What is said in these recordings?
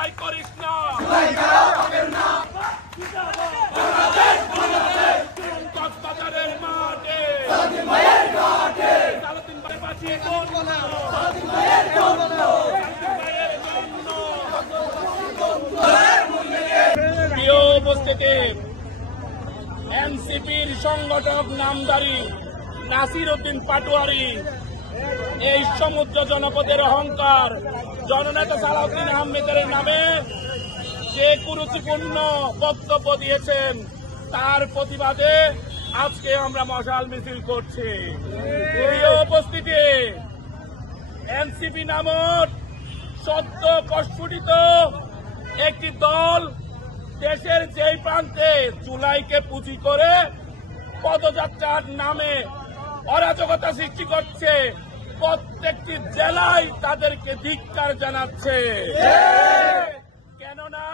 জুলাই করিস না কক্সবাজারের মাঠে সালাউদ্দিন ভাই বাঁচিয়ে প্রিয় উপস্থিতি, এনসিপির সংগঠক নামধারী নাসির উদ্দিন পাটোয়ারি এই সমুদ্র জনপদের অহংকার জননেতা সালাউদ্দিন আহমেদের নামে যে কুরুচিপূর্ণ বক্তব্য দিয়েছেন তার প্রতিবাদে আজকে আমরা মশাল মিছিল করছি। এই উপস্থিতি, এনসিপি নামক সদ্য প্রস্ফুটিত একটি দল দেশের যেই প্রান্তে জুলাইকে পুঁজি করে পদযাত্রার নামে অরাজকতা সৃষ্টি করছে, প্রত্যেকটি জেলায় তাদেরকে ধিক্কার জানাচ্ছে। কেননা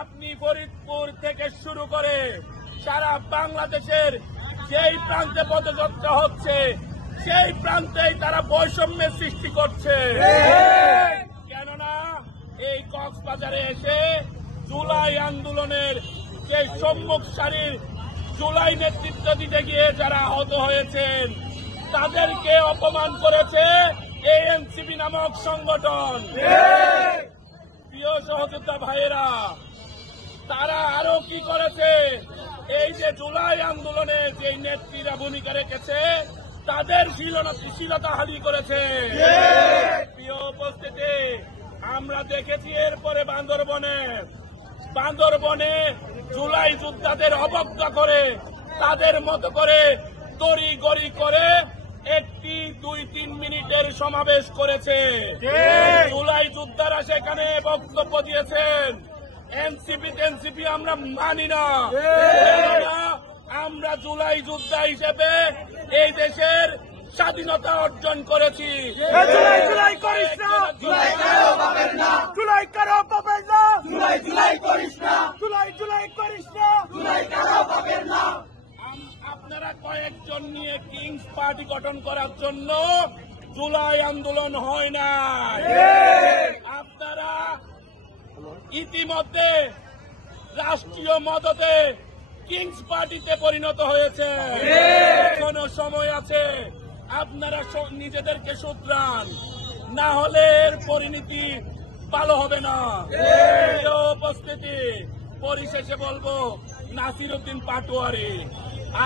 আপনি ফরিদপুর থেকে শুরু করে সারা বাংলাদেশের যেই প্রান্তে পদযাত্রা হচ্ছে সেই প্রান্তেই তারা বৈষম্যের সৃষ্টি করছে। কেননা এই কক্সবাজারে এসে জুলাই আন্দোলনের যে সম্মুখ সারির জুলাই নেতৃত্ব দিতে গিয়ে যারা আহত হয়েছেন তাদেরকে অপমান করেছে এই এনসিপি নামক সংগঠন। প্রিয় সহযোদ্ধা ভাইয়েরা, তারা আরো কি করেছে? এই যে জুলাই আন্দোলনে যে নেত্রীরা ভূমিকা রেখেছে তাদের শীলতাহানি করেছে। প্রিয় উপস্থিতি, আমরা দেখেছি এরপরে বান্দরবনে জুলাই যোদ্ধাদের অবজ্ঞা করে তাদের মতো করে তড়িগড়ি করে একটি 2-3 মিনিটের সমাবেশ করেছে। জুলাই যোদ্ধারা সেখানে বক্তব্য দিয়েছেন, এনসিপি আমরা মানি না। আমরা জুলাই যোদ্ধা হিসেবে এই দেশের স্বাধীনতা অর্জন করেছি। জুলাই করিস না, জুলাই কারো পাবেন না, জুলাই কারো পাবেন না, জুলাই করিস না, জুলাই করিস না, জুলাই কারো পাবেন না। আপনারা কয়েকজন নিয়ে কিংস পার্টি গঠন করার জন্য জুলাই আন্দোলন হয় না। আপনারা ইতিমধ্যে রাষ্ট্রীয় মদতে কিংস পার্টিতে পরিণত হয়েছে। এখনো সময় আছে, আপনারা নিজেদেরকে শুধরান, না হলে এর পরিণতি ভালো হবে না। উপস্থিতি, পরিশেষে বলবো, নাসির উদ্দিন পাটোয়ারি,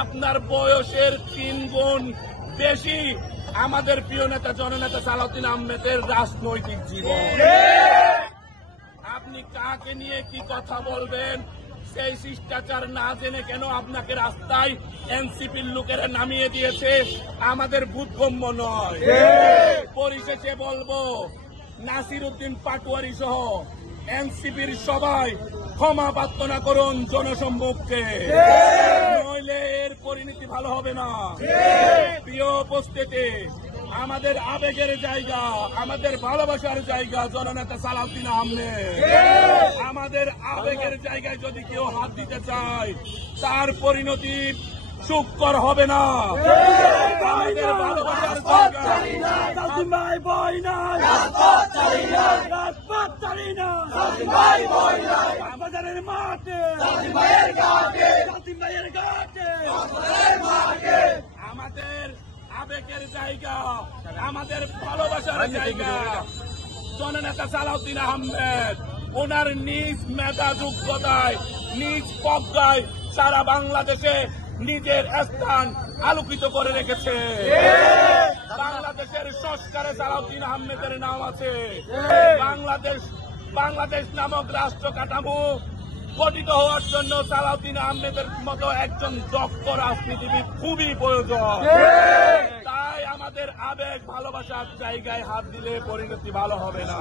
আপনার বয়সের 3 গুণ বেশি আমাদের প্রিয় নেতা জননেতা সালাউদ্দিন আহমেদের রাজনৈতিক জীবন। আপনি কাকে নিয়ে কি কথা বলবেন সেই শিষ্টাচার না জেনে কেন আপনাকে রাস্তায় এনসিপির লোকেরা নামিয়ে দিয়েছে আমাদের বোধগম্য নয়। পরিশেষে বলবো, নাসির উদ্দিন পাটোয়ারি সহ এনসিপির সবাই ক্ষমা প্রার্থনা করুন জনসম্মুখে, নইলে এর পরিণতি ভালো হবে না। প্রিয় উপস্থিতি, আমাদের আবেগের জায়গা, আমাদের ভালোবাসার জায়গা জননেতা সালাউদ্দিন আহমেদ। আমাদের আবেগের জায়গায় যদি কেউ হাত দিতে চায় তার পরিণতি সুখকর হবে না। আমাদের ভালোবাসার জায়গা, বাজারের মাঠে, আমাদের আবেগের জায়গা, আমাদের ভালোবাসার জায়গা জননেতা সালাউদ্দিন আহমেদ ওনার নিজ মেধা যোগ্যতায়, নিজ প্রজ্ঞায় সারা বাংলাদেশে নিজের স্থান আলোকিত করে রেখেছে। বাংলাদেশের সংস্কারে সালাউদ্দিন আহমেদের নাম আছে। বাংলাদেশ নামক রাষ্ট্র কাঠামো গঠিত হওয়ার জন্য সালাউদ্দিন আহমেদের মতো একজন দক্ষ রাজনীতিবিদ খুবই প্রয়োজন। তাই আমাদের আবেগ ভালোবাসার জায়গায় হাত দিলে পরিণতি ভালো হবে না।